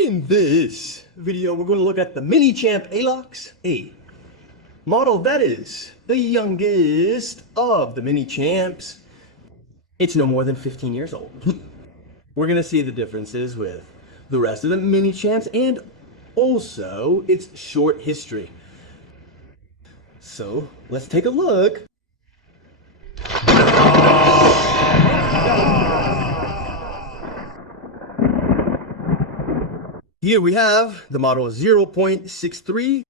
In this video, we're going to look at the MiniChamp Alox, a model that is the youngest of the MiniChamps. It's no more than 15 years old. We're going to see the differences with the rest of the MiniChamps and also its short history. So, let's take a look. Here we have the model 0.63,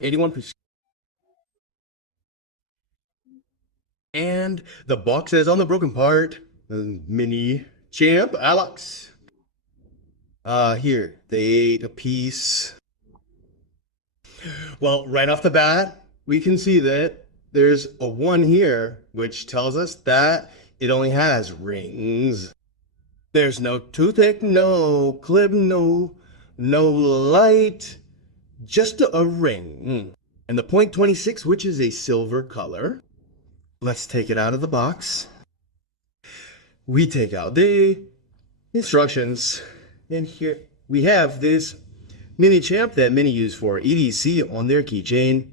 81%. And the box says on the broken part, MiniChamp Alox. Here, they ate a piece. Well, right off the bat, we can see that there's a 1 here, which tells us that it only has rings. There's no toothpick, no clip, no light, just a ring. And the .26, which is a silver color. Let's take it out of the box. We take out the instructions. And here we have this MiniChamp that many use for EDC on their keychain,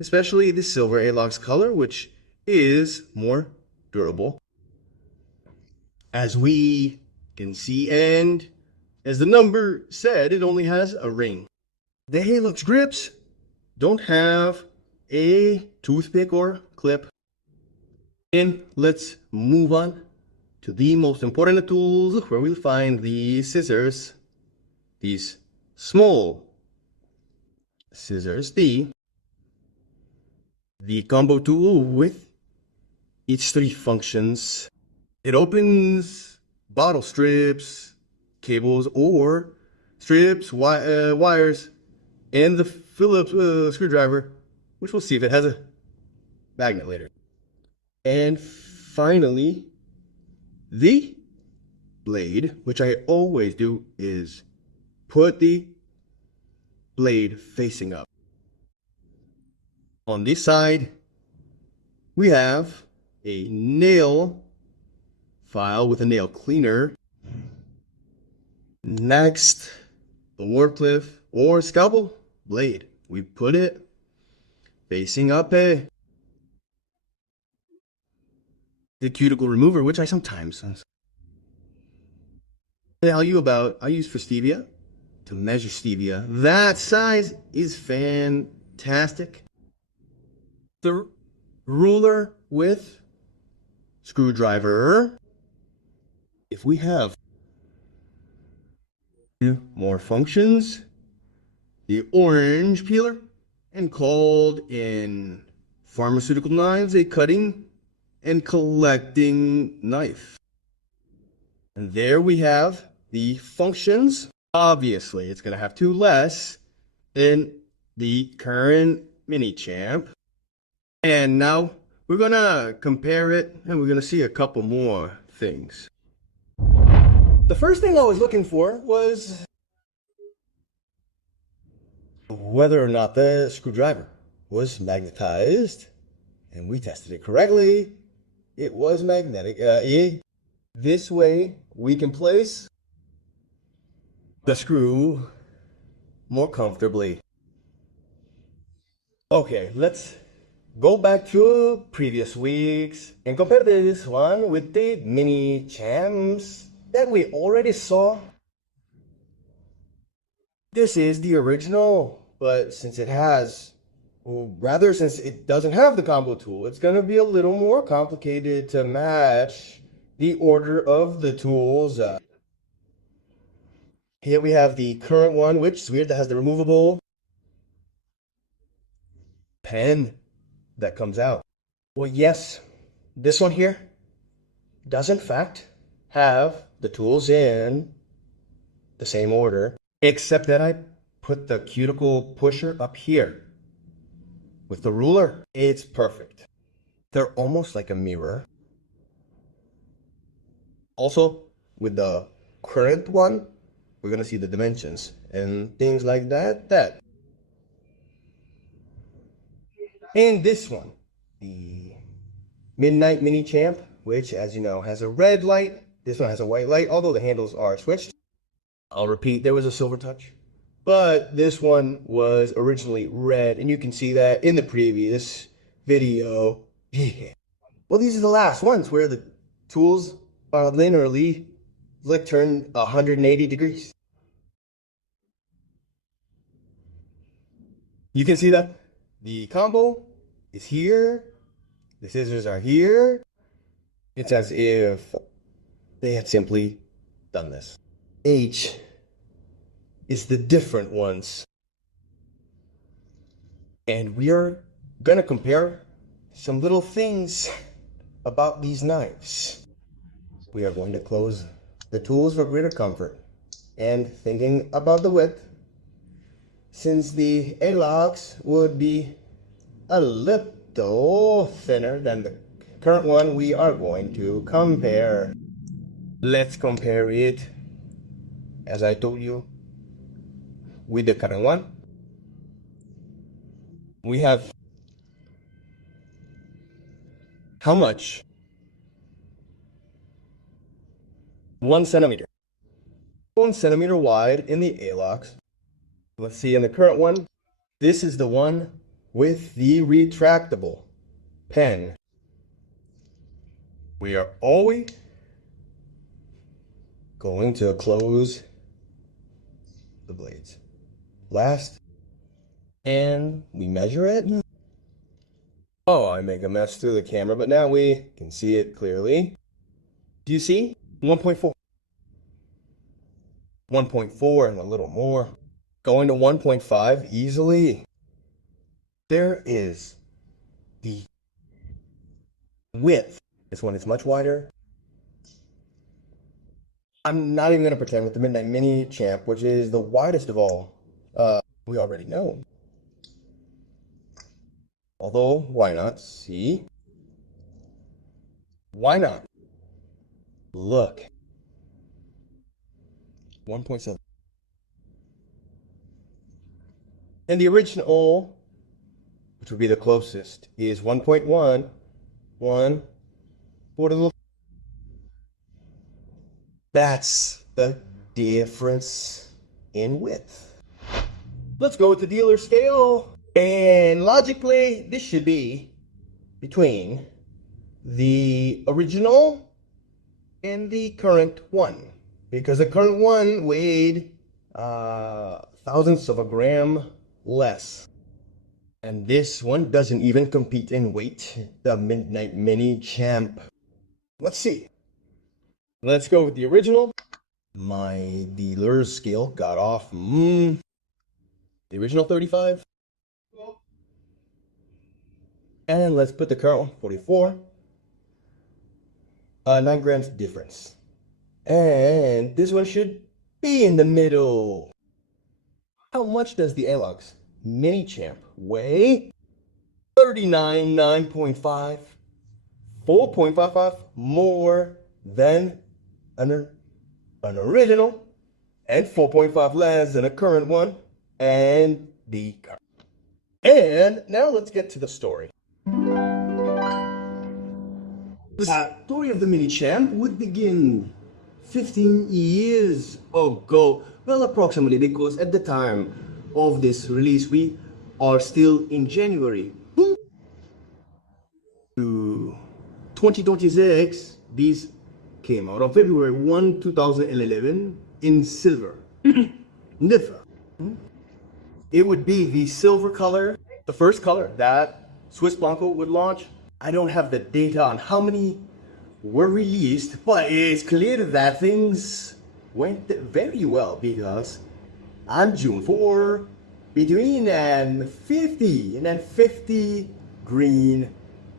especially the silver Alox color, which is more durable. As we can see, and as the number said, it only has a ring. The Alox grips don't have a toothpick or clip. And let's move on to the most important tools, where we'll find the scissors. These small scissors, the combo tool with its 3 functions. It opens bottle strips, cables, or strips, wires, and the Phillips screwdriver, which we'll see if it has a magnet later. And finally, the blade, which I always do, is put the blade facing up. On this side, we have a nail file with a nail cleaner. Next, the Warcliffe or scalpel blade. We put it facing up. The cuticle remover, which I sometimes tell you about, I use for stevia, to measure stevia. That size is fantastic. The ruler with screwdriver. If we have 2 more functions, the orange peeler, and called in pharmaceutical knives a cutting and collecting knife. And there we have the functions. Obviously, it's going to have 2 less than the current MiniChamp. And now we're going to compare it, and we're going to see a couple more things. The first thing I was looking for was whether or not the screwdriver was magnetized, and we tested it correctly. It was magnetic. This way we can place the screw more comfortably. Okay, let's go back to previous weeks and compare this one with the MiniChamps that we already saw. This is the original, but since it has, or rather since it doesn't have the combo tool, it's going to be a little more complicated to match the order of the tools. Here we have the current one, which is weird, that has the removable pen that comes out. Well, yes, this one here does in fact have the tools in the same order, except that I put the cuticle pusher up here. With the ruler, it's perfect. They're almost like a mirror. Also, with the current one, we're gonna see the dimensions and things like that. And this one, the Midnite MiniChamp, which, as you know, has a red light. This one has a white light, although the handles are switched. I'll repeat, there was a silver touch. But this one was originally red, and you can see that in the previous video. Yeah. Well, these are the last ones where the tools are linearly like turned 180 degrees. You can see that the combo is here, the scissors are here. It's as if they had simply done this. H is the different ones. And we are gonna compare some little things about these knives. We are going to close the tools for greater comfort. And thinking about the width, since the Alox would be a little thinner than the current one, we are going to compare. Let's compare it, as I told you, with the current one. We have how much? 1 centimeter. 1 centimeter wide in the Alox. Let's see in the current one. This is the one with the retractable pen. We are always going to close the blades last, and we measure it. Oh, I make a mess through the camera, but now we can see it clearly. Do you see? 1.4. 1.4 and a little more. Going to 1.5 easily. There is the width. This one is much wider. I'm not even going to pretend with the Midnite MiniChamp, which is the widest of all. We already know. Although, why not? See? Why not? Look. 1.7. And the original, which would be the closest, is 1.1. 1 for the little. That's the difference in width. Let's go with the dealer scale. And logically, this should be between the original and the current one. Because the current one weighed thousandths of a gram less. And this one doesn't even compete in weight. The Midnite MiniChamp. Let's see. Let's go with the original. My dealer's scale got off. The original 35. And let's put the current one, 44. 9 grams difference. And this one should be in the middle. How much does the Alox MiniChamp weigh? 39, 9.5, 4.55 more than an original, and 4.5 less than a current one, and the current. And now let's get to the story. The story of the MiniChamp would begin 15 years ago. Well, approximately, because at the time of this release, we are still in January. To 2026, these came out on February 1, 2011 in silver. Nifra. It would be the silver color, the first color that Swiss Bianco would launch. I don't have the data on how many were released, but it's clear that things went very well because on June 4, between 50 and 50 green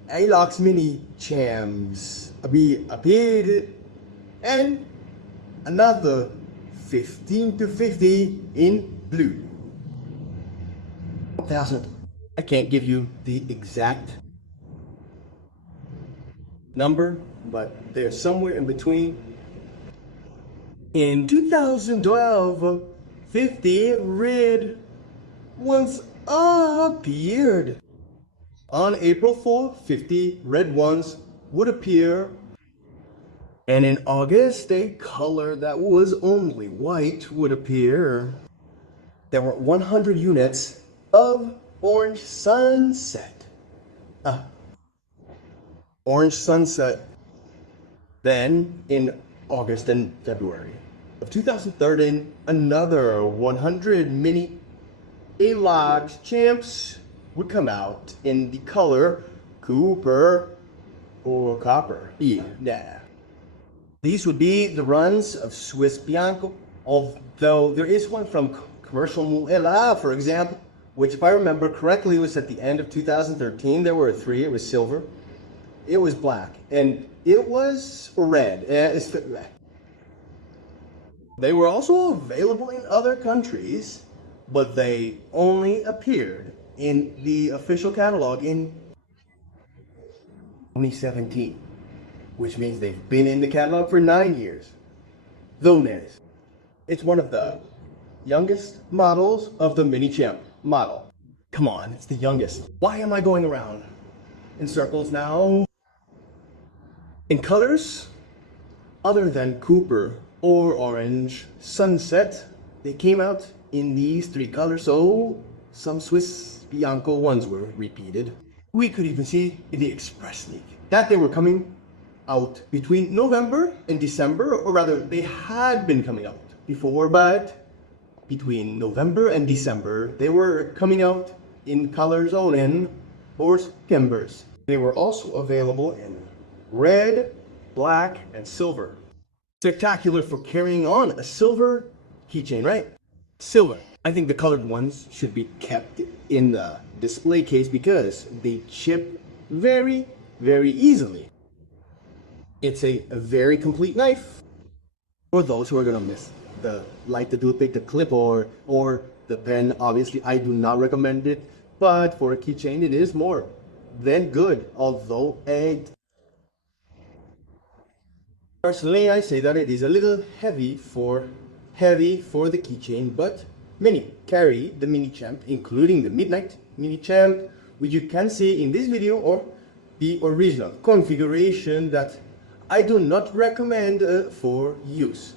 Alox MiniChamps appeared, and another 15 to 50 in blue. 1,000. I can't give you the exact number, but they're somewhere in between. In 2012, 50 red ones appeared. On April 4, 50 red ones would appear. And in August, a color that was only white would appear. There were 100 units of Orange Sunset. Orange Sunset. Then, in August and February of 2013, another 100 mini Alox champs would come out in the color Cooper or Copper. Yeah. These would be the runs of Swiss Bianco, although there is one from Commercial Muela, for example, which, if I remember correctly, was at the end of 2013. There were three. It was silver, it was black, and it was red. They were also available in other countries, but they only appeared in the official catalog in 2017, which means they've been in the catalog for 9 years. Lunes. It's one of the youngest models of the MiniChamp model. Come on, it's the youngest. Why am I going around in circles now? In colors, other than Cooper or Orange Sunset, they came out in these three colors, so some Swiss Bianco ones were repeated. We could even see in the Express League that they were coming out between November and December, or rather they had been coming out before, but between November and December they were coming out in colors only for Timbers. They were also available in red, black, and silver. Spectacular for carrying on a silver keychain, right? Silver. I think the colored ones should be kept in the display case because they chip very, very easily. It's a very complete knife for those who are gonna miss the the toothpick, the clip, or the pen. Obviously, I do not recommend it, but for a keychain, it is more than good. Although, personally, I say that it is a little heavy for the keychain, but many carry the MiniChamp, including the Midnite MiniChamp, which you can see in this video, or the original configuration that I do not recommend for use.